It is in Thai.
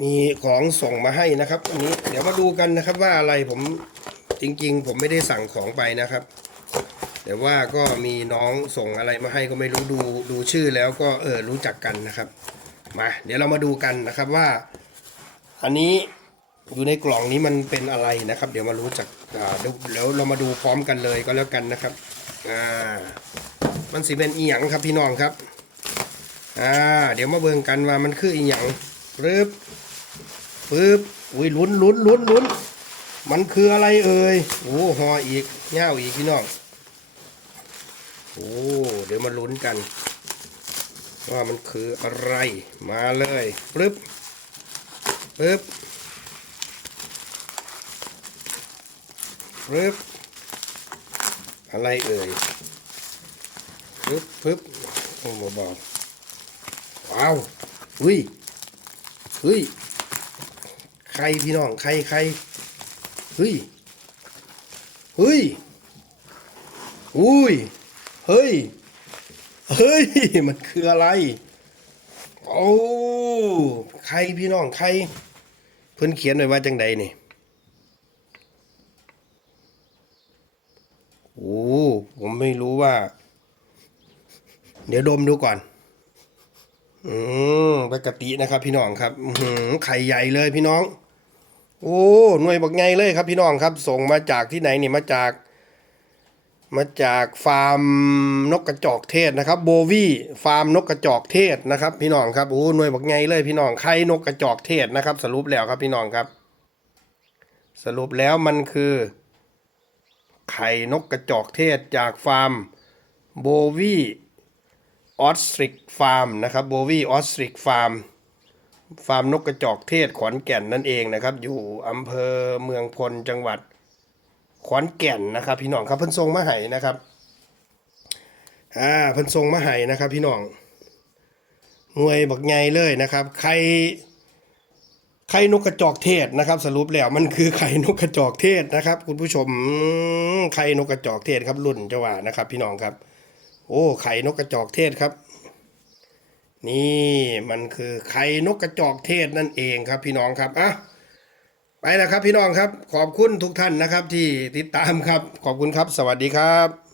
มีของส่งมาให้นะครับอันนี้เดี๋ยวมาดูกันนะครับว่าอะไรผมจริง ๆ ผมไม่ได้สั่งของไปนะครับ แต่ว่าก็มีน้องส่งอะไรมาให้ก็ไม่รู้ดูดูชื่อแล้วก็เออรู้จักกันนะครับมาเดี๋ยวเรามาดูกันนะครับว่า อันนี้อยู่ในกล่องนี้มันเป็นอะไรนะครับ เดี๋ยวมารู้จักอ่าเดี๋ยวเดี๋ยวเรามาดูพร้อมกันเลยก็แล้วกันนะครับอ่ามันสิเป็นอีหยังครับพี่น้องครับอ่าเดี๋ยวมาเบิ่งกันว่ามันคืออีหยัง ปึ๊บปึ๊บอุ้ยลุ้นลุ้นลุ้นลุ้นมันคืออะไรเอ่ยโอ้หออีกเง่าอีกพี่น้องโอ้เดี๋ยวมาลุ้นกัน ว่ามันคืออะไรมาเลยปึ๊บปึ๊บปึ๊บอะไรเอ่ยปึ๊บปึ๊บโอ้บอกว้าวอุ้ย เฮ้ยใครพี่น้องใครใครเฮ้ยเฮ้ยอุ้ยเฮ้ยเฮ้ยมันคืออะไรโอ้ใครพี่น้องใคร เพิ่นเขียนไว้ว่าจังใดนี่โอ้ผมไม่รู้ว่า เดี๋ยวดมดูก่อน อืมปกตินะครับ พี่น้องครับหือไข่ใหญ่เลยพี่น้อง โอ้หน่วยบักไงเลยครับ พี่น้องครับ ส่งมาจากที่ไหนเนี่ยมาจาก มาจากฟาร์มนกกระจอกเทศนะครับ โบวี่ฟาร์มนกกระจอกเทศนะครับ พี่น้องครับโอ้หน่วยบักไงเลยพี่น้องไข่นกกระจอกเทศนะครับ สรุปแล้วครับพี่น้องครับ สรุปแล้วมันคือ ไข่นกกระจอกเทศจากฟาร์มโบวี่ ออสตริกฟาร์มนะครับโบวี่ออสตริกฟาร์มฟาร์มนกกระจอกเทศขอนแก่นนั่นเองนะครับ อยู่อำเภอเมืองพลจังหวัดขอนแก่นนะครับ พี่น้องครับเพิ่นทรงมาให้นะครับอ่าเพิ่นทรงมาให้นะครับ พี่น้องหน่วยบักใหญ่เลยนะครับไข่ไข่นกกระจอกเทศนะครับ สรุปแล้วมันคือไข่นกกระจอกเทศนะครับ คุณผู้ชมไข่นกกระจอกเทศครับรุ่นจ้าว่านะครับ พี่น้องครับ โอ้ไข่นกกระจอกเทศครับ นี่มันคือไข่นกกระจอกเทศนั่นเองครับพี่น้องครับอะไปแล้วครับพี่น้องครับ ขอบคุณทุกท่านนะครับที่ติดตามครับ ขอบคุณครับ สวัสดีครับ